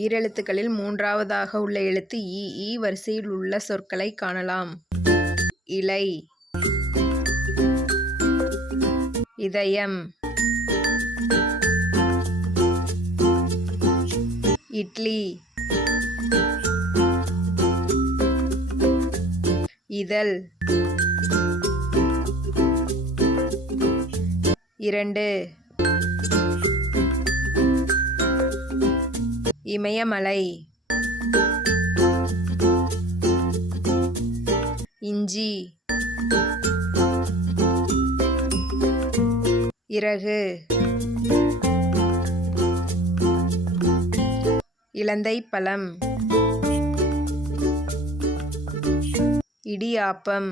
உயிரெழுத்துக்களில் மூன்றாவதாக உள்ள எழுத்து இ வரிசையில் உள்ள சொற்களைக் காணலாம். இலை. இதயம். இட்லி. இதழ். இரண்டு. இமயமலை. இஞ்சி. இறகு. இலந்தை பழம் இடியாப்பம்.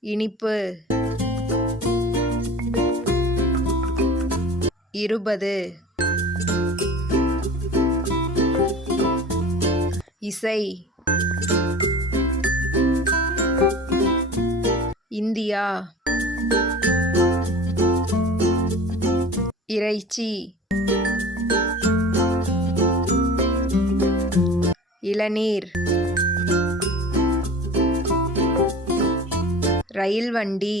இனிப்பு. இருபது. இசை. இந்தியா. இறைச்சி. இளநீர். ரயில் வண்டி.